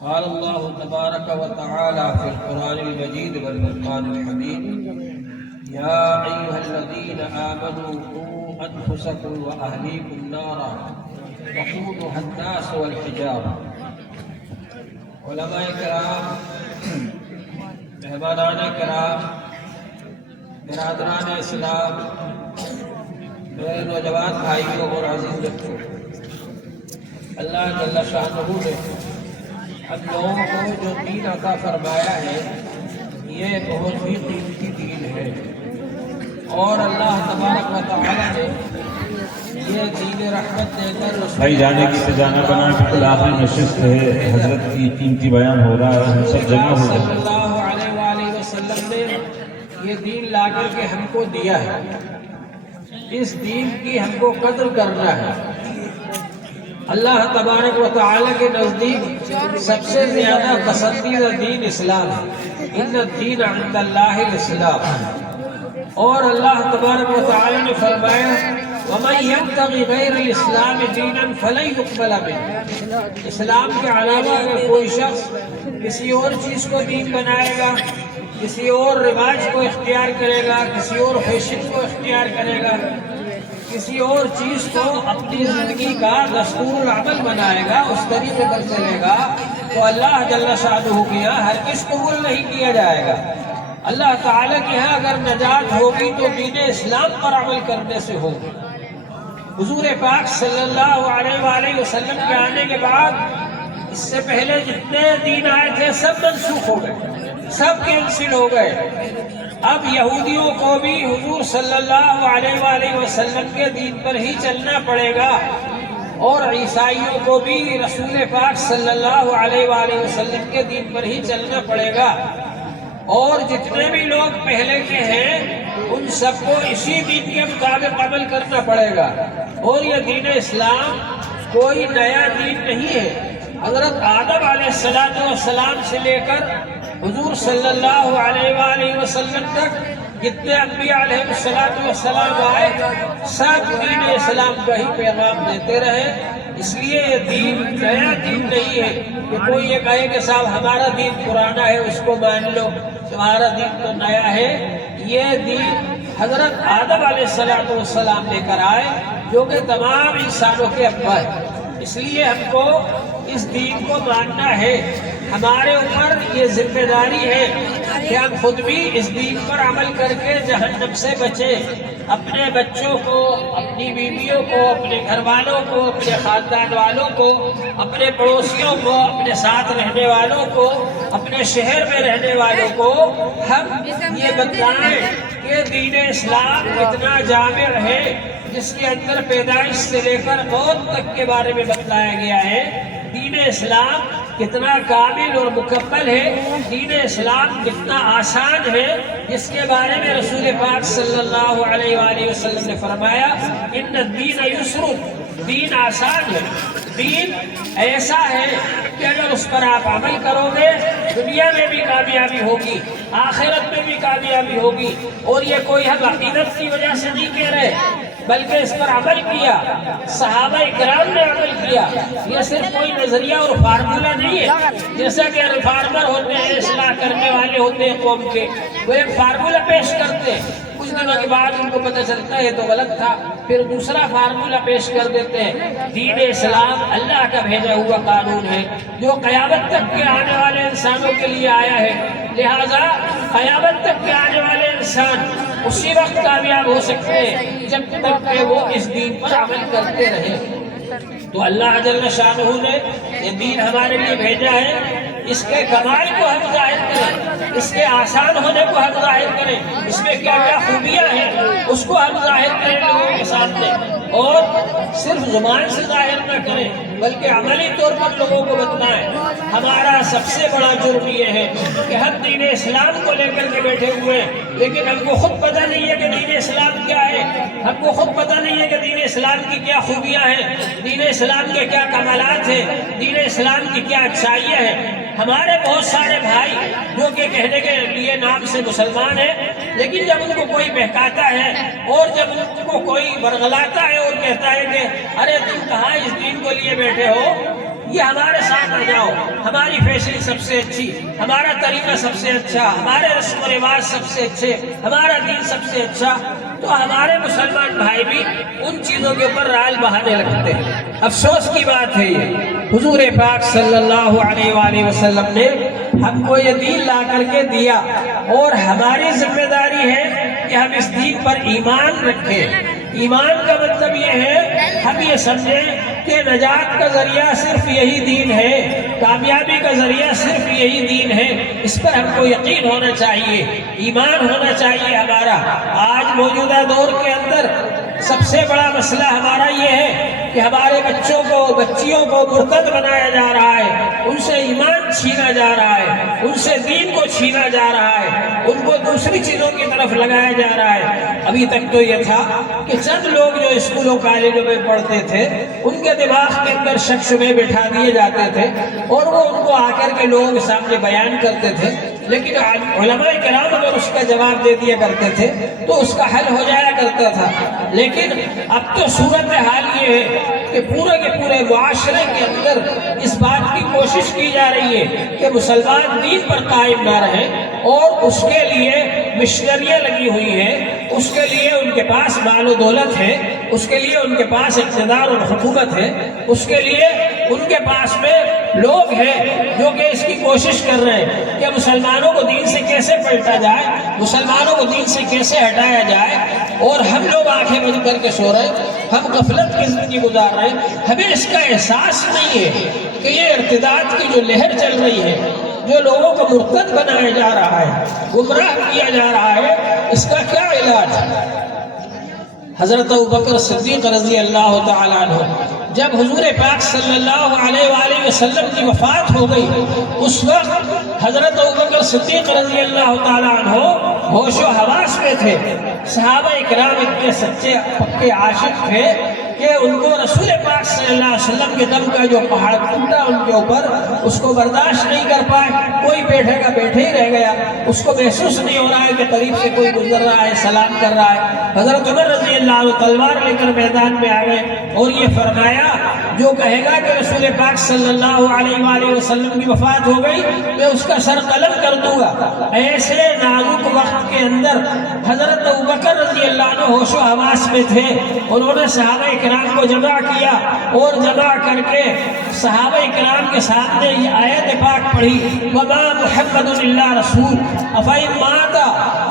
قال الله تبارك وتعالى في القرآن المجيد والفرقان الحميد يا أيها الذين آمنوا قوا أنفسكم وأهليكم نارا وقودها الناس والحجارة. علماء کرام، مہمانان کرام، برادران اسلام، میرے نوجوان بھائیوں اور عزیز بچوں، اللہ جل شانہ نے ہم لوگوں کو جو دین عطا فرمایا ہے یہ بہت ہی قیمتی دین ہے، اور اللہ تبارک و تعالی نے یہ دین رحمت دے کر بھائی جانے کی سجانہ بنا بالکل آخری نشست ہے، حضرت کی قیمتی بیان ہو رہا ہے، ہم سب جمع ہو صلی جائیں۔ اللہ علیہ وآلہ وسلم نے یہ دین لا کر کے ہم کو دیا ہے، اس دین کی ہم کو قدر کرنا ہے۔ اللہ تبارک و تعالی کے نزدیک سب سے زیادہ پسندیدہ دین اسلام ہے، ان الدین عند اللہ الاسلام۔ اور اللہ تبارک و تعالی نے فرمایا وَمَن يَبْتَغِ غَيْرَ الْإِسْلَامِ دِينًا فَلَن يُقْبَلَ مِنْهُ۔ اسلام کے علاوہ اگر کوئی شخص کسی اور چیز کو دین بنائے گا، کسی اور رواج کو اختیار کرے گا، کسی اور فیشن کو اختیار کرے گا، کسی اور چیز کو اپنی زندگی کا دستور العمل بنائے گا، اس طریقے پر چلے گا، تو اللہ جل شانہ کے یہاں ہرگز قبول نہیں کیا جائے گا۔ اللہ تعالیٰ کے یہاں اگر نجات ہوگی تو دین اسلام پر عمل کرنے سے ہوگی۔ حضور پاک صلی اللہ علیہ وآلہ وسلم کے آنے کے بعد اس سے پہلے جتنے دین آئے تھے سب منسوخ ہو گئے، سب کینسل ہو گئے۔ اب یہودیوں کو بھی حضور صلی اللہ علیہ وآلہ وسلم کے دین پر ہی چلنا پڑے گا، اور عیسائیوں کو بھی رسول پاک صلی اللہ علیہ وآلہ وسلم کے دین پر ہی چلنا پڑے گا، اور جتنے بھی لوگ پہلے کے ہیں ان سب کو اسی دین کے مطابق عمل کرنا پڑے گا۔ اور یہ دین اسلام کوئی نیا دین نہیں ہے۔ حضرت آدم علیہ السلام سے لے کر حضور صلی اللہ علیہ وآلہ وسلم تک جتنے انبیاء علیہ السلام آئے سب دین اسلام کا ہی پیغام دیتے رہے۔ اس لیے یہ دین نیا دین نہیں ہے کہ کوئی یہ کہے کہ صاحب ہمارا دین پرانا ہے اس کو مان لو، تمہارا دین تو نیا ہے۔ یہ دین حضرت آدم علیہ السلام لے کر آئے جو کہ تمام انسانوں کے ابا ہے۔ اس لیے ہم کو اس دین کو ماننا ہے۔ ہمارے اوپر یہ ذمہ داری ہے کہ ہم خود بھی اس دین پر عمل کر کے جہنم سے بچیں، اپنے بچوں کو، اپنی بیویوں کو، اپنے گھر والوں کو، اپنے خاندان والوں کو، اپنے پڑوسیوں کو، اپنے ساتھ رہنے والوں کو، اپنے شہر میں رہنے والوں کو ہم یہ بتلائیں کہ دین اسلام کتنا جامع ہے، جس کے اندر پیدائش سے لے کر موت تک کے بارے میں بتلایا گیا ہے۔ دین اسلام کتنا کامل اور مکمل ہے، دین اسلام کتنا آسان ہے، جس کے بارے میں رسول پاک صلی اللہ علیہ وآلہ وسلم نے فرمایا ان الدین یسر، دین آسان ہے، دین ایسا ہے کہ اگر اس پر آپ عمل کرو گے دنیا میں بھی کامیابی ہوگی، آخرت میں بھی کامیابی ہوگی۔ اور یہ کوئی ہم عقیدت کی وجہ سے نہیں کہہ رہے بلکہ اس پر عمل کیا، صحابہ کرام نے عمل کیا۔ یہ صرف کوئی نظریہ اور فارمولہ نہیں ہے، جیسا کہ ریفارمر ہوتے ہیں، اصلاح کرنے والے ہوتے ہیں قوم کے، وہ ایک فارمولہ پیش کرتے ہیں، کچھ دنوں کے بعد ان کو پتہ چلتا ہے تو غلط تھا، پھر دوسرا فارمولہ پیش کر دیتے ہیں۔ دین اسلام اللہ کا بھیجا ہوا قانون ہے جو قیامت تک کے آنے والے انسانوں کے لیے آیا ہے، لہذا قیامت تک کے آنے والے انسان اسی وقت کامیاب ہو سکتے ہیں جب تک کہ وہ اس دین پر عمل کرتے رہے۔ تو اللہ جل شانہ نے یہ دین ہمارے لیے بھیجا ہے، اس کے کمال کو ہم ظاہر کریں، اس کے آسان ہونے کو ہم ظاہر کریں، اس میں کیا کیا خوبیاں ہیں اس کو ہم ظاہر کریں لوگوں کے سامنے، اور صرف زبان سے ظاہر نہ کریں بلکہ عملی طور پر لوگوں کو بتلائیں۔ ہمارا سب سے بڑا جرم یہ ہے کہ ہم دین اسلام کو لے کر کے بیٹھے ہوئے ہیں لیکن ہم کو خود پتہ نہیں ہے کہ دین اسلام کیا ہے، ہم کو خود پتہ نہیں ہے کہ دین اسلام کی کیا خوبیاں ہیں، دین اسلام کے کیا کمالات ہیں، دین اسلام کی کیا اچھائیاں ہیں۔ ہمارے بہت سارے بھائی جو کہ کہنے کے لیے نام سے مسلمان ہیں لیکن جب ان کو کوئی بہکاتا ہے اور جب ان کو کوئی برگلاتا ہے اور کہتا ہے کہ ارے تم کہاں اس دین کو لیے بیٹھے ہو، یہ ہمارے ساتھ آ جاؤ، ہماری فیشن سب سے اچھی، ہمارا طریقہ سب سے اچھا، ہمارے رسم و رواج سب سے اچھے، ہمارا دین سب سے اچھا، تو ہمارے مسلمان بھائی بھی ان چیزوں کے اوپر رال بہانے لگتے ہیں۔ افسوس کی بات ہے یہ، حضور پاک صلی اللہ علیہ وآلہ وسلم نے ہم کو یہ دین لا کر کے دیا، اور ہماری ذمہ داری ہے کہ ہم اس دین پر ایمان رکھیں۔ ایمان کا مطلب یہ ہے ہم یہ سمجھیں کہ نجات کا ذریعہ صرف یہی دین ہے، کامیابی کا ذریعہ صرف یہی دین ہے، اس پر ہم کو یقین ہونا چاہیے، ایمان ہونا چاہیے ہمارا۔ آج موجودہ دور کے اندر سب سے بڑا مسئلہ ہمارا یہ ہے کہ ہمارے بچوں کو، بچیوں کو مرتد بنایا جا رہا ہے، ان سے ایمان چھینا جا رہا ہے، ان سے دین کو چھینا جا رہا ہے، ان کو دوسری چیزوں کی طرف لگایا جا رہا ہے۔ ابھی تک تو یہ تھا کہ چند لوگ جو اسکولوں کالجوں میں پڑھتے تھے ان کے دماغ کے اندر شک شبے بٹھا دیے جاتے تھے، اور وہ ان کو آ کر کے لوگوں کے سامنے بیان کرتے تھے، لیکن علماء کرام اگر اس کا جواب دے دیا کرتے تھے تو اس کا حل ہو جایا کرتا تھا۔ لیکن اب تو صورتحال یہ ہے کہ پورے کے پورے معاشرے کے اندر اس بات کی کوشش کی جا رہی ہے کہ مسلمان دین پر قائم نہ رہیں، اور اس کے لیے مشنریاں لگی ہوئی ہیں، اس کے لیے ان کے پاس مال و دولت ہے، اس کے لیے ان کے پاس اقتدار اور حکومت ہے، اس کے لیے ان کے پاس میں لوگ ہیں جو کہ اس کی کوشش کر رہے ہیں کہ مسلمانوں کو دین سے کیسے پلٹا جائے، مسلمانوں کو دین سے کیسے ہٹایا جائے، اور ہم لوگ آنکھیں بند کر کے سو رہے ہیں، ہم غفلت کی زندگی گزار رہے ہیں، ہمیں اس کا احساس نہیں ہے کہ یہ ارتداد کی جو لہر چل رہی ہے، جو لوگوں کو مرتد بنایا جا رہا ہے، گمراہ کیا جا رہا ہے، اس کا کیا علاج ہے؟ حضرت ابوبکر صدیق رضی اللہ تعالیٰ عنہ جب حضور پاک صلی اللہ علیہ وآلہ وسلم کی وفات ہو گئی، اس وقت حضرت ابوبکر صدیق رضی اللہ تعالیٰ عنہ ہوش و حواس میں تھے۔ صحابہ اکرام اتنے سچے پکے عاشق تھے کہ ان کو رسول پاک صلی اللہ علیہ وسلم کے دم کا جو پہاڑ ٹوٹا ان کے اوپر، اس کو برداشت نہیں کر پائے، کوئی بیٹھے گا بیٹھے ہی رہ گیا، اس کو محسوس نہیں ہو رہا ہے کہ قریب سے کوئی گزر رہا ہے، سلام کر رہا ہے۔ حضرت عمر رضی اللہ عنہ تلوار لے کر میدان میں آ گئے اور یہ فرمایا، جو کہے گا کہ رسول پاک صلی اللہ علیہ وآلہ وسلم کی وفات ہو گئی، میں اس کا سر قلم کر دوں گا۔ ایسے نازک وقت کے اندر حضرت ابوبکر رضی اللہ عنہ ہوش و حواس میں تھے، انہوں نے صحابہ کرام کو جمع کیا، اور جمع کر کے صحابہ کرام کے سامنے یہ آیت پاک پڑھی، وَمَا مُحَمَّدٌ إِلَّا رَسُولٌ أَفَإِن مَاتَ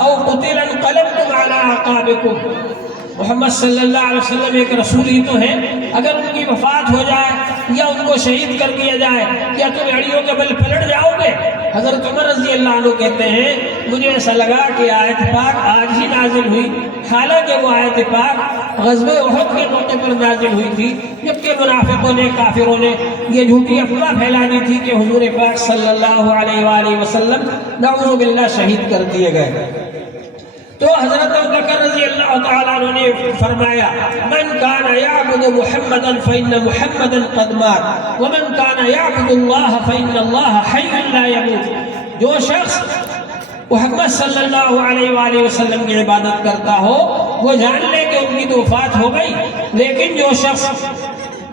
أَوْ قُتِلَ انقلبتم عَلَىٰ أَعْقَابِكُمْ۔ محمد صلی اللہ علیہ وسلم ایک رسول ہی تو ہیں، اگر ان کی وفات ہو جائے یا ان کو شہید کر دیا جائے، کیا تم ایڑیوں کے بل پلٹ جاؤ گے؟ حضرت عمر رضی اللہ عنہ کہتے ہیں، مجھے ایسا لگا کہ آیت پاک آج ہی نازل ہوئی، حالانکہ وہ آیت پاک غزوہ احد کے موقع پر نازل ہوئی تھی، جبکہ منافقوں نے، کافروں نے یہ جھوٹی افواہ پھیلانی تھی کہ حضور پاک صلی اللہ علیہ وآلہ وسلم نعوذ باللہ شہید کر دیے گئے۔ تو حضرت ابوبکر رضی اللہ تعالیٰ عنہ نے فرمایا، من کان یعبد محمدا فإن محمدا قد مات ومن کان یعبد اللہ فإن اللہ حی لا یموت۔ جو شخص محمد صلی اللہ علیہ وآلہ وسلم کی عبادت کرتا ہو وہ جان لے کہ ان کی تو وفات ہو گئی، لیکن جو شخص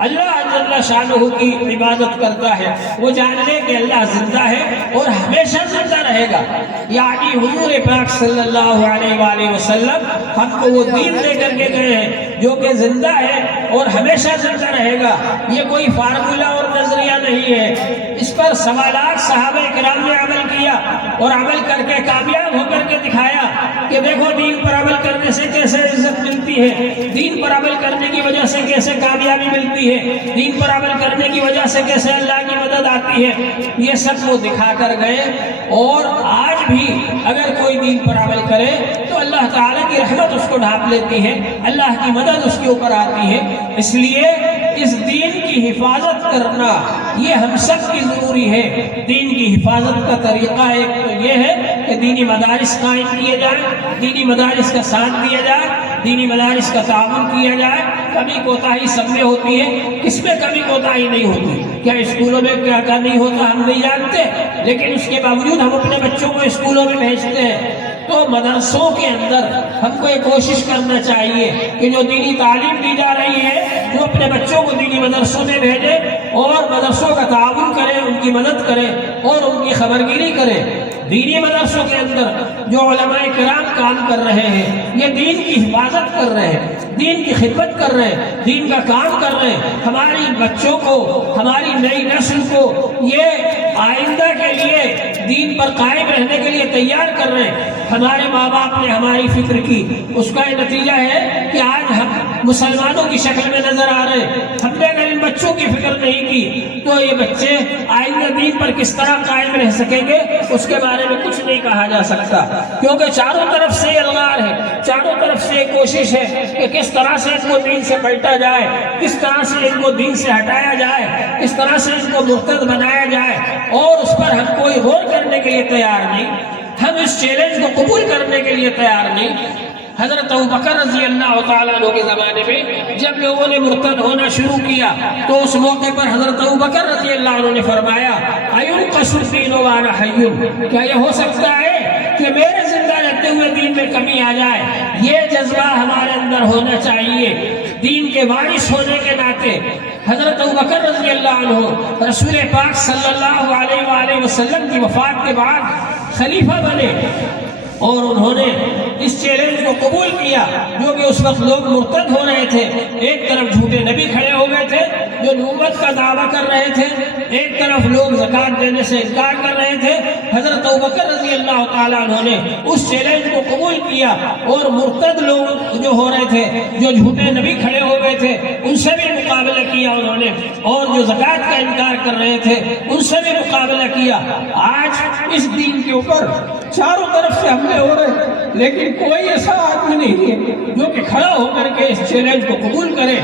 اللہ جل شانہ کی عبادت کرتا ہے وہ جان لے کہ اللہ زندہ ہے اور ہمیشہ زندہ رہے گا۔ یعنی حضور پاک صلی اللہ علیہ وآلہ وسلم ہم کو وہ دین دے کر کے گئے ہیں جو کہ زندہ ہے اور ہمیشہ زندہ رہے گا۔ یہ کوئی فارمولہ اور نظریہ نہیں ہے، اس پر سوالات صحابہ کرام نے عمل کیا اور عمل کر کے کامیاب ہو کر کے دکھایا کہ دیکھو دین پر عمل کرنے سے کیسے عزت ملتی ہے، دین پر عمل کرنے کی وجہ سے کیسے کامیابی ملتی ہے، دین پر عمل کرنے کی وجہ سے کیسے اللہ کی مدد آتی ہے، یہ سب وہ دکھا کر گئے۔ اور آج بھی اگر کوئی دین پر عمل کرے تو اللہ تعالیٰ کی رحمت اس کو ڈھانپ لیتی ہے، اللہ کی مدد اس کے اوپر آتی ہے۔ اس لیے اس دین کی حفاظت کرنا یہ ہم سب کی ضروری ہے۔ دین کی حفاظت کا طریقہ ایک تو یہ ہے کہ دینی مدارس قائم کیے جائیں، دینی مدارس کا ساتھ دیا جائے، دینی مدارس کا تعاون کیا جائے۔ کمی کوتاہی سب میں ہوتی ہے، کس میں کمی کوتاہی نہیں ہوتی؟ کیا اسکولوں میں کیا کیا نہیں ہوتا ہم نہیں جانتے، لیکن اس کے باوجود ہم اپنے بچوں کو اسکولوں میں بھیجتے ہیں۔ تو مدرسوں کے اندر ہم کو یہ کوشش کرنا چاہیے کہ جو دینی تعلیم دی جا رہی ہے وہ اپنے بچوں کو دینی مدرسوں میں بھیجے اور مدرسوں کا تعاون کرے، ان کی مدد کرے اور ان کی خبرگیری کرے۔ دینی مدرسوں کے اندر جو علماء کرام کام کر رہے ہیں، یہ دین کی حفاظت کر رہے ہیں، دین کی خدمت کر رہے ہیں، دین کا کام کر رہے ہیں، ہماری بچوں کو، ہماری نئی نسل کو یہ آئندہ کے لیے دین پر قائم رہنے کے لیے تیار کر رہے ہیں۔ ہمارے ماں باپ نے ہماری فکر کی، اس کا یہ نتیجہ ہے کہ آج ہم مسلمانوں کی شکل میں نظر آ رہے ہیں۔ ہم نے اگر ان بچوں کی فکر نہیں کی تو یہ بچے آئندہ دین پر کس طرح قائم رہ سکیں گے، اس کے بارے میں کچھ نہیں کہا جا سکتا، کیونکہ چاروں طرف سے الغار ہے، چاروں طرف سے کوشش ہے کہ کس طرح سے ان کو دین سے پلٹا جائے، کس طرح سے ان کو دین سے ہٹایا جائے، کس طرح سے ان کو مرتد بنایا جائے، اور اس پر ہم کوئی غور کرنے کے لیے تیار نہیں، ہم اس چیلنج کو قبول کرنے کے لیے تیار نہیں۔ حضرت ابوبکر رضی اللہ تعالیٰ عنہ کے زمانے میں جب لوگوں نے مرتد ہونا شروع کیا تو اس موقع پر حضرت ابوبکر رضی اللہ عنہ نے فرمایا اَيُنْقَصُ الدِّينُ وَأَنَا حَيٌّ، کیا یہ ہو سکتا ہے کہ میرے زندہ رہتے ہوئے دین میں کمی آ جائے؟ یہ جذبہ ہمارے اندر ہونا چاہیے دین کے وارث ہونے کے ناطے۔ حضرت ابوبکر رضی اللہ عنہ رسول پاک صلی اللہ علیہ وآلہ وسلم کی وفات کے بعد خلیفہ بنے، اور انہوں نے اس چیلنج کو قبول کیا، جو کہ اس وقت لوگ مرتد ہو رہے تھے۔ ایک طرف جھوٹے نبی کھڑے ہو گئے تھے جو نبوت کا دعویٰ کر رہے تھے، ایک طرف لوگ زکوٰۃ دینے سے انکار کر رہے تھے۔ حضرت ابوبکر رضی اللہ تعالیٰ عنہ نے اس چیلنج کو قبول کیا، اور مرتد لوگ جو ہو رہے تھے، جو جھوٹے نبی کھڑے ہو گئے تھے، ان سے بھی مقابلہ کیا انہوں نے، اور جو زکوٰۃ کا انکار کر رہے تھے ان سے بھی مقابلہ کیا۔ آج اس دین کے اوپر چاروں طرف سے حملے ہو رہے ہیں، لیکن کوئی ایسا آدمی نہیں ہے جو کہ کھڑا ہو کر کے اس چیلنج کو قبول کرے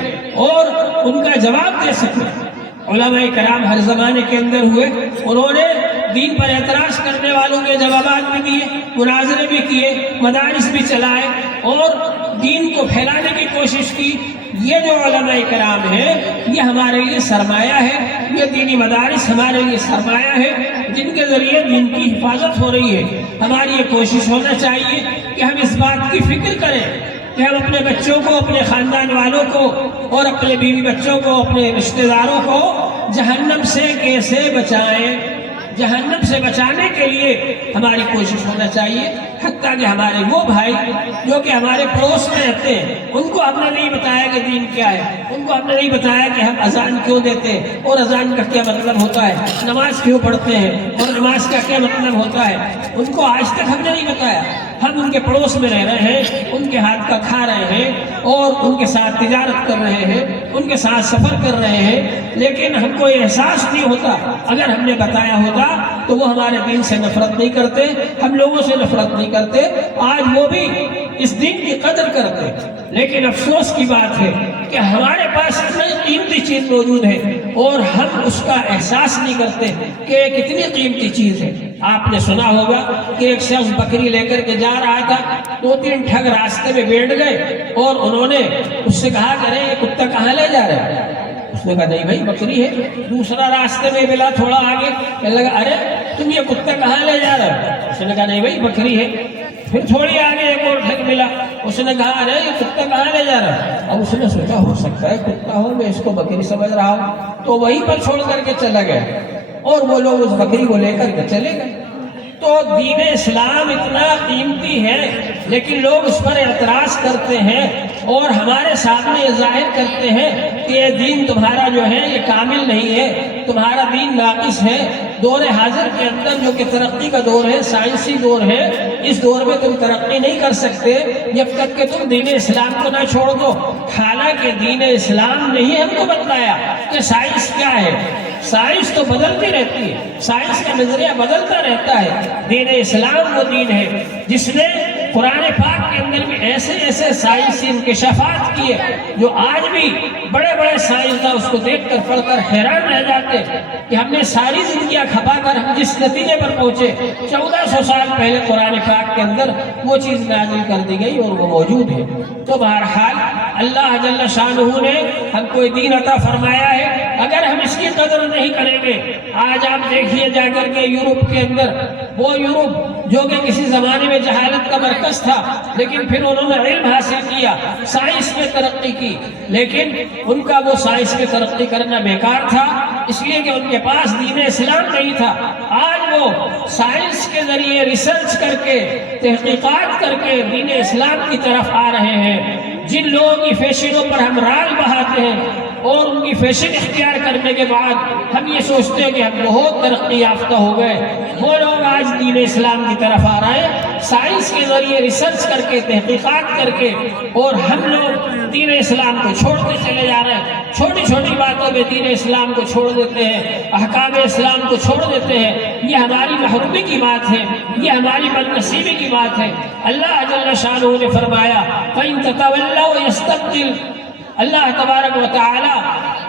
اور ان کا جواب دے سکے۔ علماء کرام ہر زمانے کے اندر ہوئے، انہوں نے دین پر اعتراض کرنے والوں کے جوابات بھی دیے، مناظرے بھی کیے، مدارس بھی چلائے اور دین کو پھیلانے کی کوشش کی۔ یہ جو علماء کرام ہیں یہ ہمارے لیے سرمایہ ہے، یہ دینی مدارس ہمارے لیے سرمایہ ہے جن کے ذریعے دین کی حفاظت ہو رہی ہے۔ ہماری یہ کوشش ہونا چاہیے کہ ہم اس بات کی فکر کریں کہ ہم اپنے بچوں کو، اپنے خاندان والوں کو اور اپنے بیوی بچوں کو، اپنے رشتہ داروں کو جہنم سے کیسے بچائیں۔ جہنم سے بچانے کے لیے ہماری کوشش ہونا چاہیے، حتیٰ کہ ہمارے وہ بھائی جو کہ ہمارے پڑوس میں رہتے ہیں، ان کو ہم نے نہیں بتایا کہ دین کیا ہے، ان کو ہم نے نہیں بتایا کہ ہم اذان کیوں دیتے ہیں اور اذان کا کیا مطلب ہوتا ہے، نماز کیوں پڑھتے ہیں اور نماز کا کیا مطلب ہوتا ہے، ان کو آج تک ہم نے نہیں بتایا۔ ہم ان کے پڑوس میں رہ رہے ہیں، ان کے ہاتھ کا کھا رہے ہیں اور ان کے ساتھ تجارت کر رہے ہیں، ان کے ساتھ سفر کر رہے ہیں، لیکن ہم کو احساس نہیں ہوتا۔ اگر ہم نے بتایا ہوتا تو وہ ہمارے دین سے نفرت نہیں کرتے، ہم لوگوں سے نفرت نہیں کرتے، آج وہ بھی اس دین کی قدر کرتے۔ لیکن افسوس کی بات ہے کہ ہمارے پاس اتنی قیمتی چیز موجود ہے اور ہم اس کا احساس نہیں کرتے کہ یہ کتنی قیمتی چیز ہے۔ آپ نے سنا ہوگا کہ ایک شخص بکری لے کر کے جا رہا تھا، 2-3 ٹھگ راستے میں بیٹھ گئے اور انہوں نے اس سے کہا کہ ارے یہ کتا کہاں لے جا رہا ہے؟ اس نے کہا نہیں بھائی بکری ہے۔ دوسرا راستے میں ملا تھوڑا آگے، کہنے لگا ارے تم یہ کتا کہاں لے جا رہے ہو؟ اس نے کہا نہیں بھائی بکری ہے۔ پھر تھوڑی آگے ایک اور ٹھگ ملا، اس نے کہا ارے یہ کتا کہاں لے جا رہا ہے؟ اب اس نے سوچا ہو سکتا ہے کتا ہو، میں اس کو بکری سمجھ رہا ہوں، تو وہیں پر چھوڑ کر کے چلا گیا اور وہ لوگ اس بکری کو لے کر کے چلے گئے۔ تو دین اسلام اتنا قیمتی ہے لیکن لوگ اس پر اعتراض کرتے ہیں اور ہمارے سامنے یہ ظاہر کرتے ہیں کہ یہ دین تمہارا جو ہے یہ کامل نہیں ہے، تمہارا دین ناقص ہے۔ دور حاضر کے اندر جو کہ ترقی کا دور ہے، سائنسی دور ہے، اس دور میں تم ترقی نہیں کر سکتے جب تک کہ تم دین اسلام کو نہ چھوڑ دو۔ حالانکہ دین اسلام نے ہی ہم کو بتلایا کہ سائنس کیا ہے۔ سائنس تو بدلتی رہتی ہے، سائنس کا نظریہ بدلتا رہتا ہے۔ دین اسلام وہ دین ہے جس نے قرآن پاک کے اندر بھی ایسے ایسے سائنسی انکشافات کیے جو آج بھی بڑے بڑے سائنسداں اس کو دیکھ کر پڑھ کر حیران رہ جاتے کہ ہم نے ساری زندگیاں کھپا کر ہم جس نتیجے پر پہنچے 1400 سال پہلے قرآن پاک کے اندر وہ چیز نازل کر دی گئی اور وہ موجود ہے۔ تو بہرحال اللہ جل شانہ نے ہم کو دین عطا فرمایا ہے، اگر ہم اس کی قدر نہیں کریں گے، آج آپ دیکھیے جا کر کے یورپ کے اندر، وہ یورپ جو کہ کسی زمانے میں جہالت کا مرکز تھا، لیکن پھر انہوں نے علم حاصل کیا، سائنس میں ترقی کی، لیکن ان کا وہ سائنس میں ترقی کرنا بیکار تھا، اس لیے کہ ان کے پاس دین اسلام نہیں تھا۔ آج وہ سائنس کے ذریعے ریسرچ کر کے، تحقیقات کر کے دین اسلام کی طرف آ رہے ہیں۔ جن لوگوں کی فیشنوں پر ہم رال بہاتے ہیں اور ان کی فیشن اختیار کرنے کے بعد ہم یہ سوچتے ہیں کہ ہم بہت ترقی یافتہ ہو گئے، وہ لوگ آج دین اسلام کی طرف آ رہے ہیں سائنس کے ذریعے ریسرچ کر کے، تحقیقات کر کے، اور ہم لوگ دین اسلام کو چھوڑتے چلے جا رہے ہیں۔ چھوٹی چھوٹی باتوں میں دین اسلام کو چھوڑ دیتے ہیں، احکام اسلام کو چھوڑ دیتے ہیں۔ یہ ہماری محرومی کی بات ہے، یہ ہماری بد نصیبی کی بات ہے۔ اللہ جل شانہ نے فرمایا فَإِن تَتَوَلَّوْا يَسْتَبْدِلْ، اللہ تبارک و تعالی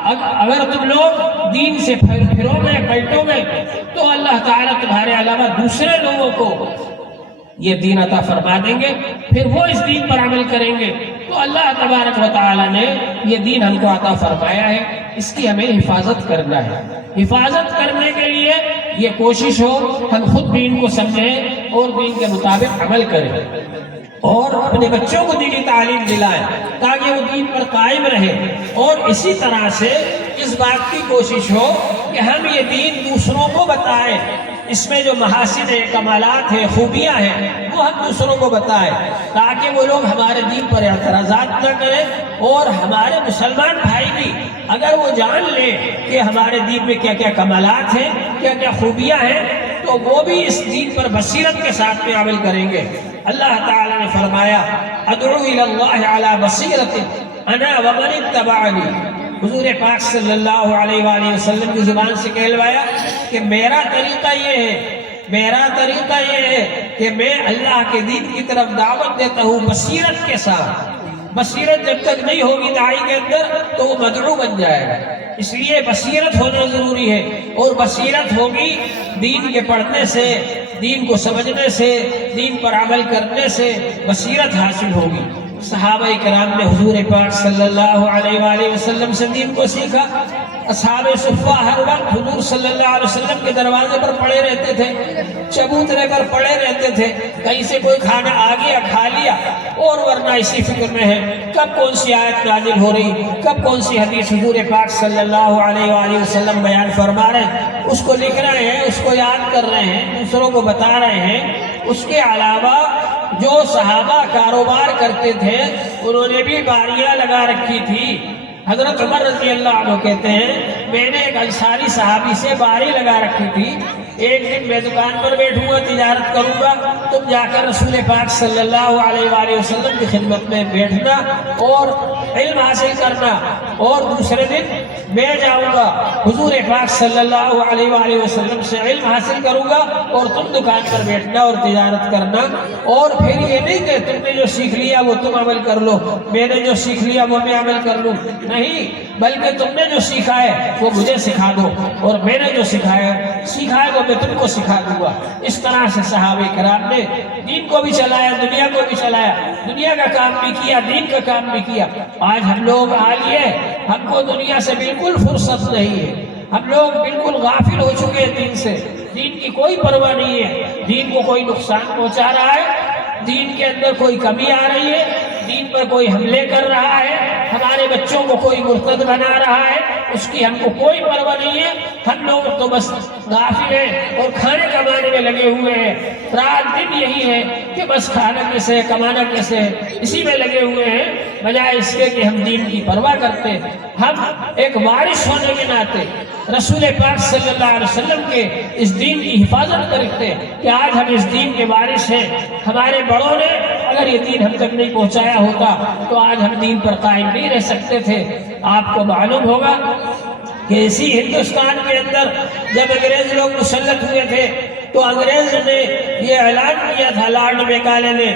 اگر تم لوگ دین سے پھرو گے، پلٹو گے، تو اللہ تعالیٰ تمہارے علاوہ دوسرے لوگوں کو یہ دین عطا فرما دیں گے، پھر وہ اس دین پر عمل کریں گے۔ تو اللہ تبارک و تعالیٰ نے یہ دین ہم کو عطا فرمایا ہے، اس کی ہمیں حفاظت کرنا ہے۔ حفاظت کرنے کے لیے یہ کوشش ہو ہم خود دین کو سمجھیں اور دین کے مطابق عمل کریں، اور اپنے بچوں کو دینی تعلیم دلائیں تاکہ وہ دین پر قائم رہے، اور اسی طرح سے اس بات کی کوشش ہو کہ ہم یہ دین دوسروں کو بتائیں، اس میں جو محاسن ہیں، کمالات ہیں، خوبیاں ہیں، وہ ہم دوسروں کو بتائیں تاکہ وہ لوگ ہمارے دین پر اعتراضات نہ کریں، اور ہمارے مسلمان بھائی بھی اگر وہ جان لیں کہ ہمارے دین میں کیا کیا کمالات ہیں، کیا کیا خوبیاں ہیں، تو وہ بھی اس دین پر بصیرت کے ساتھ میں عمل کریں گے۔ اللہ تعالیٰ نے فرمایا ادعو الی اللہ علی بصیرۃ انا ومن اتبعنی، حضور پاک صلی اللہ علیہ وآلہ وسلم کی زبان سے کہلوایا کہ میرا طریقہ یہ ہے، میرا طریقہ یہ ہے کہ میں اللہ کے دین کی طرف دعوت دیتا ہوں بصیرت کے ساتھ۔ بصیرت جب تک نہیں ہوگی داعی کے اندر تو وہ مدعو بن جائے گا، اس لیے بصیرت ہونا ضروری ہے، اور بصیرت ہوگی دین کے پڑھنے سے، دین کو سمجھنے سے، دین پر عمل کرنے سے بصیرت حاصل ہوگی۔ صحابہ کرام نے حضور پاک صلی اللہ علیہ وآلہ وسلم سے دین کو سیکھا۔ اصحاب صفہ ہر وقت حضور صلی اللہ علیہ وسلم کے دروازے پر پڑے رہتے تھے، چبوترے پر پڑے رہتے تھے، کہیں سے کوئی کھانا آ گیا کھا لیا، اور ورنہ اسی فکر میں ہے کب کون سی آیت نازل ہو رہی، کب کون سی حدیث حضور پاک صلی اللہ علیہ وآلہ وسلم بیان فرما رہے ہیں، اس کو لکھ رہے ہیں، اس کو یاد کر رہے ہیں، دوسروں کو بتا رہے ہیں۔ اس کے علاوہ جو صحابہ کاروبار کرتے تھے انہوں نے بھی باریاں لگا رکھی تھی۔ حضرت عمر رضی اللہ عنہ کہتے ہیں میں نے ایک انصاری صحابی سے باری لگا رکھی تھی، ایک دن میں دکان پر بیٹھوں گا، تجارت کروں گا، تم جا کر رسول پاک صلی اللہ علیہ وآلہ وسلم کی خدمت میں بیٹھنا اور علم حاصل کرنا، اور دوسرے دن میں جاؤں گا حضور پاک صلی اللہ علیہ وآلہ وسلم سے علم حاصل کروں گا، اور تم دکان پر بیٹھنا اور تجارت کرنا، اور پھر یہ نہیں کہ تم نے جو سیکھ لیا وہ تم عمل کر لو، میں نے جو سیکھ لیا وہ میں عمل کر لوں، نہیں، بلکہ تم نے جو سیکھا ہے وہ مجھے سکھا دو، اور میں نے جو سیکھا ہے وہ میں تم کو سکھا دوں گا۔ اس طرح سے صحابہ کرام نے دین کو بھی چلایا، دنیا کو بھی چلایا، دنیا کا کام بھی کیا، دین کا کام بھی کیا۔ آج ہم لوگ حالیہ ہم کو دنیا سے بالکل فرصت نہیں ہے، ہم لوگ بالکل غافل ہو چکے ہیں دین سے، دین کی کوئی پرواہ نہیں ہے، دین کو کوئی نقصان پہنچا رہا ہے، دین کے اندر کوئی کمی آ رہی ہے، دین پر کوئی حملے کر رہا ہے، ہمارے بچوں کو کوئی مرتد بنا رہا ہے، اس کی ہم کو کوئی پرواہ نہیں ہے۔ ہم لوگ تو بس غافل ہیں اور کھانے کمانے میں لگے ہوئے ہیں، رات دن یہی ہے کہ بس کھانا کیسے ہے، کمانا کیسے ہے، اسی میں لگے ہوئے ہیں، بجائے اس کے کہ ہم دین کی پرواہ کرتے ہیں۔ ہم ایک وارث ہونے کے ناطے رسول پاک صلی اللہ علیہ وسلم کے اس دین کی حفاظت کرتے ہیں کہ آج ہم اس دین کے وارث ہیں۔ ہمارے بڑوں نے اگر یہ دین ہم تک نہیں پہنچایا ہوتا تو آج ہم دین پر قائم نہیں رہ سکتے تھے۔ آپ کو معلوم ہوگا کہ اسی ہندوستان کے اندر جب انگریز لوگ مسلط ہوئے تھے تو انگریز نے یہ اعلان کیا تھا، لارڈ میکالے نے،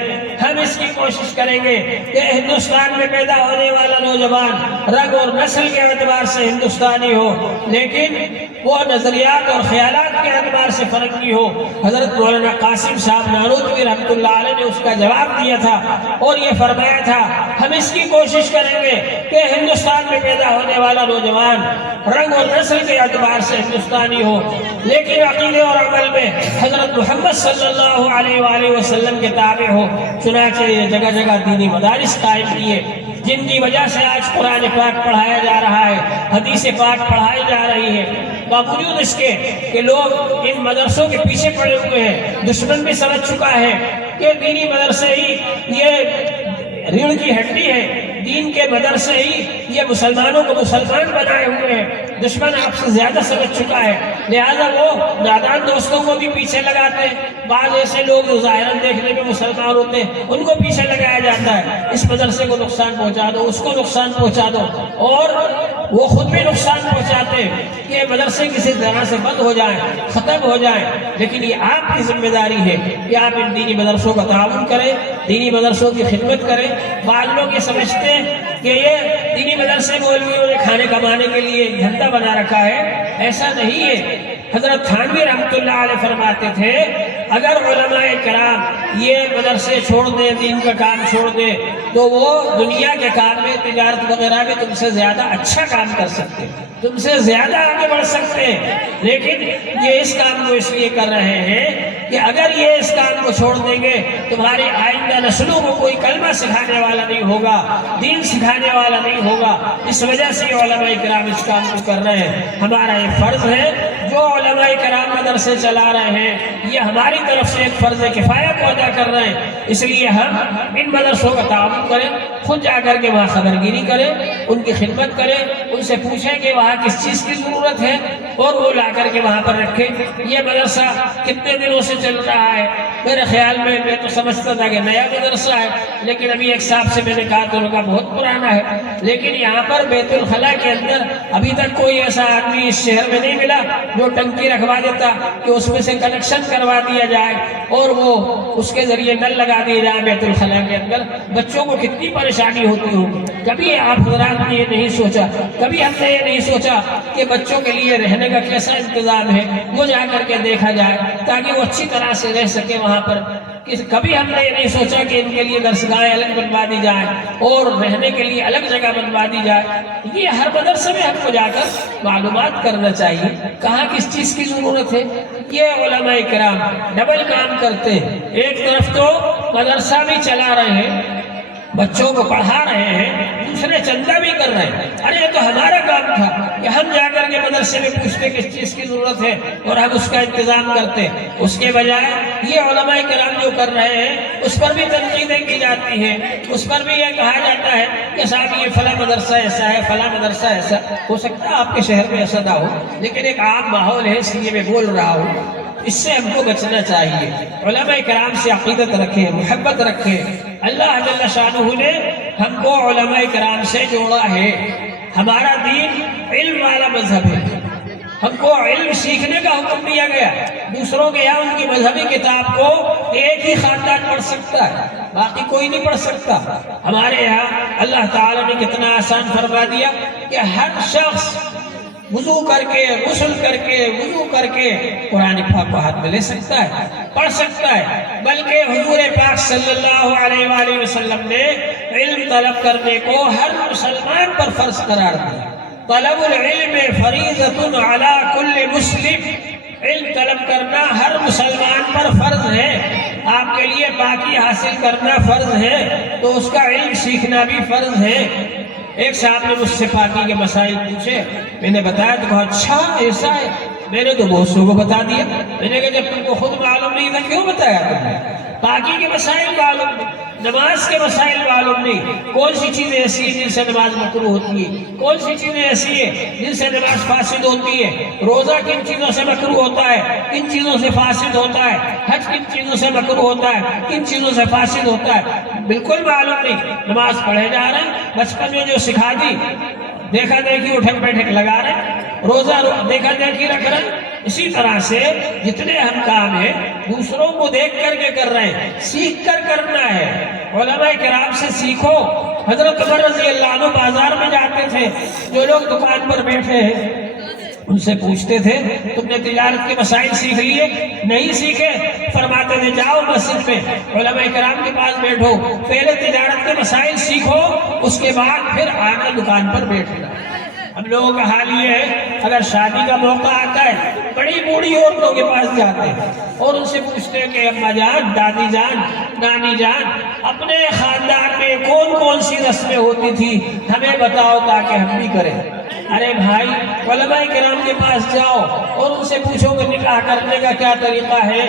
ہم اس کی کوشش کریں گے کہ ہندوستان میں پیدا ہونے والا نوجوان رنگ اور نسل کے اعتبار سے ہندوستانی ہو، لیکن وہ نظریات اور خیالات کے اعتبار سے فرنگی ہو۔ حضرت مولانا قاسم صاحب نانوتوی رحمۃ اللہ علیہ نے اس کا جواب دیا تھا اور یہ فرمایا تھا ہم اس کی کوشش کریں گے کہ ہندوستان میں پیدا ہونے والا نوجوان رنگ اور نسل کے اعتبار سے ہندوستانی ہو، لیکن عقیدے اور عمل میں حضرت محمد صلی اللہ علیہ وآلہ وسلم کے تابع ہو۔ چنانچہ یہ جگہ جگہ دینی مدارس قائم کیے، جن کی وجہ سے آج قرآن پاک پڑھایا جا رہا ہے، حدیث پاک پڑھائی جا رہی ہے، باوجود اس کے کہ لوگ ان مدرسوں کے پیچھے پڑے ہوئے ہیں۔ دشمن بھی سمجھ چکا ہے کہ دینی مدرسے ہی یہ ریڑھ کی ہڈی ہے، دین کے مدرسے ہی یہ مسلمانوں کو مسلمان بنائے ہوئے ہیں۔ دشمن آپ سے زیادہ سمجھ چکا ہے، لہذا وہ نادان دوستوں کو بھی پیچھے لگاتے ہیں۔ بعض ایسے لوگ جو ظاہراً دیکھنے میں مسلمان ہوتے ہیں ان کو پیچھے لگایا جاتا ہے، اس مدرسے کو نقصان پہنچا دو، اس کو نقصان پہنچا دو، اور وہ خود بھی نقصان پہنچاتے ہیں کہ مدرسے کسی طرح سے بند ہو جائیں، ختم ہو جائیں۔ لیکن یہ آپ کی ذمہ داری ہے کہ آپ ان دینی مدرسوں کا تعاون کریں، دینی مدرسوں کی خدمت کریں۔ بعض لوگ یہ سمجھتے ہیں کہ یہ دینی مدرسے مولویوں نے کھانے کمانے کے لیے ایک دھندا بنا رکھا ہے، ایسا نہیں ہے۔ حضرت تھانوی رحمۃ اللہ علیہ فرماتے تھے اگر علماء کرام یہ مدرسے چھوڑ دیں، دین کا کام چھوڑ دیں، تو وہ دنیا کے کام میں تجارت وغیرہ میں تم سے زیادہ اچھا کام کر سکتے ہیں، تم سے زیادہ آگے بڑھ سکتے ہیں، لیکن یہ اس کام کو اس لیے کر رہے ہیں کہ اگر یہ اس کام کو چھوڑ دیں گے تمہاری آئندہ نسلوں کو کوئی کلمہ سکھانے والا نہیں ہوگا، دین سکھانے والا نہیں ہوگا۔ اس وجہ سے علماء کرام اس کام کو کر رہے ہیں۔ ہمارا یہ فرض ہے، جو علماء کرام مدرسے چلا رہے ہیں یہ ہماری طرف سے ایک فرض کفایہ کو ادا کر رہے ہیں، اس لیے ہم ان مدرسوں کا تعاون کریں، خود جا کر کے وہاں خبرگیری کریں، ان کی خدمت کریں، ان سے پوچھیں کہ وہاں کس چیز کی ضرورت ہے اور وہ لا کر کے وہاں پر رکھیں۔ یہ مدرسہ کتنے دنوں سے چل رہا ہے؟ میرے خیال میں تو سمجھتا تھا کہ نیا مدرسہ ہے، لیکن ابھی ایک صاحب سے میں نے کہا تو لگا بہت پرانا ہے، لیکن یہاں پر بیت الخلاء کے اندر ابھی تک کوئی ایسا آدمی اس شہر میں نہیں ملا جو ٹنکی رکھوا دیتا کہ اس میں سے کنیکشن کروا دیا جائے اور وہ اس کے ذریعے نل لگا دیے جائے بیت الخلاء کے اندر۔ بچوں کو کتنی پریشانی ہوتی ہوگی، کبھی آپ حضرات نے یہ نہیں سوچا، کبھی ہم نے یہ نہیں سوچا کہ بچوں کے لیے رہنے کا کیسا انتظام ہے، وہ جا کر کے دیکھا جائے تاکہ وہ اچھی طرح سے رہ سکے وہاں پر۔ کبھی ہم نے یہ نہیں سوچا کہ ان کے لیے درسگاہیں الگ بنوا دی جائیں اور رہنے کے لیے الگ جگہ بنوا دی جائے۔ یہ ہر مدرسے میں ہم کو جا کر معلومات کرنا چاہیے کہاں کس چیز کی ضرورت ہے۔ یہ علماء کرام ڈبل کام کرتے ہیں، ایک طرف تو مدرسہ بھی چلا رہے ہیں، بچوں کو پڑھا رہے ہیں، دوسرے چندہ بھی کر رہے ہیں۔ ارے یہ تو ہمارا کام تھا کہ ہم جا کر کے مدرسے میں پوچھتے کس چیز کی ضرورت ہے اور ہم اس کا انتظام کرتے، اس کے بجائے یہ علماء کرام جو کر رہے ہیں اس پر بھی تنقیدیں کی جاتی ہیں، اس پر بھی یہ کہا جاتا ہے کہ صاحب یہ فلاں مدرسہ ایسا ہے، فلاں مدرسہ ایسا۔ ہو سکتا ہے آپ کے شہر میں ایسا نہ ہو، لیکن ایک عام ماحول ہے اس لیے میں بول رہا ہوں، اس سے ہم کو بچنا چاہیے۔ علماء کرام سے عقیدت رکھیں، محبت رکھیں۔ اللہ جل شانہ نے ہم کو علماء کرام سے جوڑا ہے، ہمارا دین علم والا مذہب ہے، ہم کو علم سیکھنے کا حکم دیا گیا۔ دوسروں کے یہاں ان کی مذہبی کتاب کو ایک ہی خاندان پڑھ سکتا ہے، باقی کوئی نہیں پڑھ سکتا۔ ہمارے یہاں اللہ تعالیٰ نے کتنا آسان فرما دیا کہ ہر شخص وضو کر کے، غسل کر کے، وضو کر کے قرآن پاک کو ہاتھ میں لے سکتا ہے، پڑھ سکتا ہے۔ بلکہ حضور پاک صلی اللہ علیہ وآلہ وسلم نے علم طلب کرنے کو ہر مسلمان پر فرض قرار دیا۔ طلب العلم فریضۃ علی کل مسلم، علم طلب کرنا ہر مسلمان پر فرض ہے۔ آپ کے لیے پاکی حاصل کرنا فرض ہے تو اس کا علم سیکھنا بھی فرض ہے۔ ایک صاحب نے مجھ سے پاکی کے مسائل پوچھے، میں نے بتایا تو کہا اچھا ایسا ہے، میں نے تو بہت سو کو بتا دیا۔ میں نے کہا جب تم کو خود معلوم نہیں تھا کیوں بتایا تم نے؟ پاکی کے مسائل معلوم نہیں، نماز کے مسائل معلوم نہیں، کون سی چیزیں ایسی ہیں جن سے نماز مکروہ ہوتی ہے، کون سی چیزیں ایسی ہیں جن سے نماز فاسد ہوتی ہے، روزہ کن چیزوں سے مکروہ ہوتا ہے، کن چیزوں سے فاسد ہوتا ہے، حج کن چیزوں سے مکروہ ہوتا ہے، کن چیزوں سے فاسد ہوتا ہے، بالکل معلوم نہیں۔ نماز پڑھے جا رہے ہیں، بچپن میں جو سکھا دی دیکھا دیکھی اٹھک بیٹھک لگا رہے ہیں، روزہ دیکھا دیکھی رکھ رہے ہیں۔ اسی طرح سے جتنے ہم کام ہیں دوسروں کو دیکھ کر کے کر رہے ہیں، سیکھ کر کرنا ہے۔ علماء کرام سے سیکھو۔ حضرت عمر رضی اللہ عنہ بازار میں جاتے تھے، جو لوگ دکان پر بیٹھے ہیں ان سے پوچھتے تھے تم نے تجارت کے مسائل سیکھ لیے؟ نہیں سیکھے؟ فرماتے تھے جاؤ مسجد میں علماء کرام کے پاس بیٹھو، پہلے تجارت کے مسائل سیکھو، اس کے بعد پھر آنا دکان پر بیٹھنا۔ ہم لوگوں کا حال یہ ہے اگر شادی کا موقع آتا ہے بڑی بوڑھی عورتوں کے پاس جاتے ہیں اور ان سے پوچھتے ہیں کہ اماں جان، دادی جان، نانی جان، اپنے خاندان میں کون کون سی رسمیں ہوتی تھی ہمیں بتاؤ تاکہ ہم بھی کریں۔ ارے بھائی، علماء کرام کے پاس جاؤ اور ان سے پوچھو کہ نکاح کرنے کا کیا طریقہ ہے،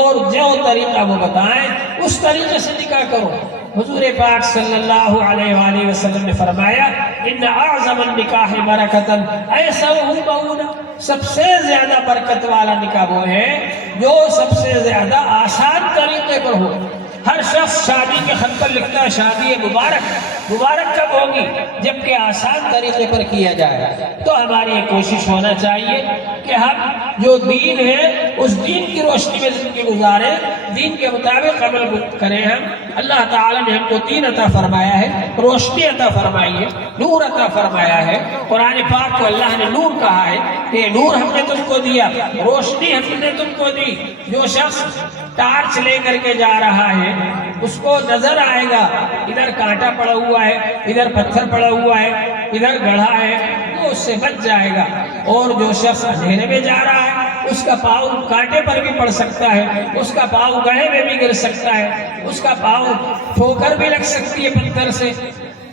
اور جو طریقہ وہ بتائیں اس طریقے سے نکاح کرو۔ حضور پاک صلی اللہ علیہ وآلہ وسلم نے فرمایا ان اعظم النکاح برکتاً ایسرہ مؤونہ، سب سے زیادہ برکت والا نکاح وہ ہے جو سب سے زیادہ آسان طریقے پر ہو۔ ہر شخص شادی کے خط پر لکھتا ہے شادی مبارک، مبارک کب ہوگی؟ جبکہ آسان طریقے پر کیا جائے۔ تو ہماری یہ کوشش ہونا چاہیے کہ ہم جو دین ہے اس دین کی روشنی میں زندگی گزاریں، دین کے مطابق عمل کریں۔ ہم اللہ تعالیٰ نے ہم کو دین عطا فرمایا ہے، روشنی عطا فرمائی ہے، نور عطا فرمایا ہے۔ قرآن پاک کو اللہ نے نور کہا ہے کہ نور ہم نے تم کو دیا، روشنی ہم نے تم کو دی۔ جو شخص ٹارچ لے کر کے جا رہا ہے اس کو نظر آئے گا ادھر کانٹا پڑا ہوا ہے، ادھر پتھر پڑا ہوا ہے، ادھر گڑھا ہے، تو اس سے بچ جائے گا۔ اور جو شخص اندھیرے میں جا رہا ہے اس کا پاؤں کانٹے پر بھی پڑ سکتا ہے، اس کا پاؤں گڑھے میں بھی گر سکتا ہے، اس کا پاؤں ٹھوکر بھی لگ سکتی ہے پتھر سے۔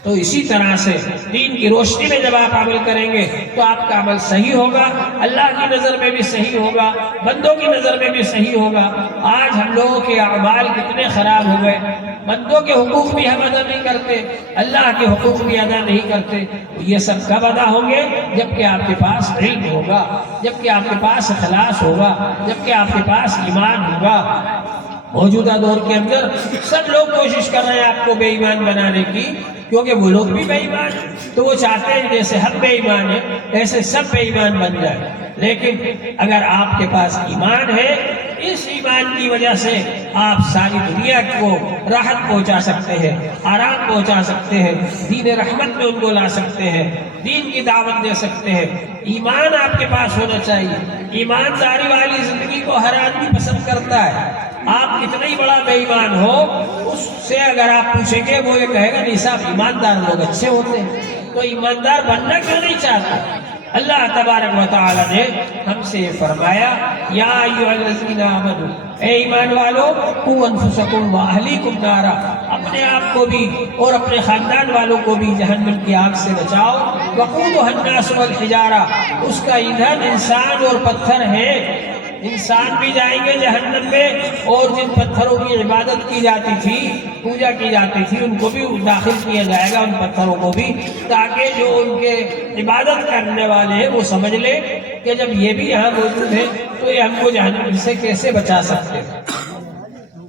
تو اسی طرح سے دین کی روشنی میں جب آپ عمل کریں گے تو آپ کا عمل صحیح ہوگا، اللہ کی نظر میں بھی صحیح ہوگا، بندوں کی نظر میں بھی صحیح ہوگا۔ آج ہم لوگوں کے اعمال کتنے خراب ہو گئے، بندوں کے حقوق بھی ہم ادا نہیں کرتے، اللہ کے حقوق بھی ادا نہیں کرتے۔ یہ سب کب ادا ہوں گے؟ جبکہ آپ کے پاس علم ہوگا، جبکہ آپ کے پاس اخلاص ہوگا، جبکہ آپ کے پاس ایمان ہوگا۔ موجودہ دور کے اندر سب لوگ کوشش کر رہے ہیں آپ کو بے ایمان بنانے کی، کیونکہ وہ لوگ بھی بے ایمان ہیں، تو وہ چاہتے ہیں جیسے ہم بے ایمان ہیں ایسے سب بے ایمان بن جائے۔ لیکن اگر آپ کے پاس ایمان ہے، اس ایمان کی وجہ سے آپ ساری دنیا کو راحت پہنچا سکتے ہیں، آرام پہنچا سکتے ہیں، دین رحمت میں ان کو لا سکتے ہیں، دین کی دعوت دے سکتے ہیں۔ ایمان آپ کے پاس ہونا چاہیے۔ ایمانداری والی زندگی کو ہر آدمی پسند کرتا ہے۔ آپ کتنا ہی بڑا بے ایمان ہو، اس سے اگر آپ پوچھیں گے وہ یہ کہے گا نہیں صاحب ایماندار لوگ اچھے ہوتے ہیں، تو ایماندار بننا کیوں نہیں چاہتا؟ اللہ تبارک و تعالی نے ہم سے فرمایا یا ایھا الذین آمنوا، اے ایمان والو، قوا انفسکم واہلیکم نارا، اپنے آپ کو بھی اور اپنے خاندان والوں کو بھی جہنم کی آگ سے بچاؤ۔ وقودھا الناس والحجارہ، اس کا ایندھن انسان اور پتھر ہے۔ انسان بھی جائیں گے جہنم میں، اور جن پتھروں کی عبادت کی جاتی تھی، پوجا کی جاتی تھی، ان کو بھی داخل کیا جائے گا، ان پتھروں کو بھی، تاکہ جو ان کے عبادت کرنے والے ہیں وہ سمجھ لیں کہ جب یہ بھی یہاں موجود ہے تو یہ ہم کو جہنم سے کیسے بچا سکتے ہیں۔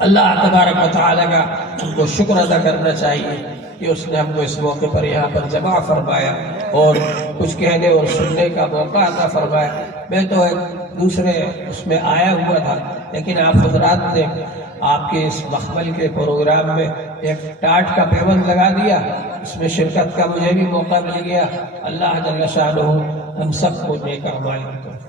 اللہ تبارک و تعالیٰ کا ان کو شکر ادا کرنا چاہیے کہ اس نے ہم کو اس موقع پر یہاں پر جمع فرمایا اور کچھ کہنے اور سننے کا موقع عطا فرمایا۔ میں تو ایک دوسرے اس میں آیا ہوا تھا، لیکن آپ حضرات نے آپ کے اس مخمل کے پروگرام میں ایک ٹاٹ کا پیوند لگا دیا، اس میں شرکت کا مجھے بھی موقع مل گیا۔ اللہ جل شانہ ہم سب کو نیک اعمال کی توفیق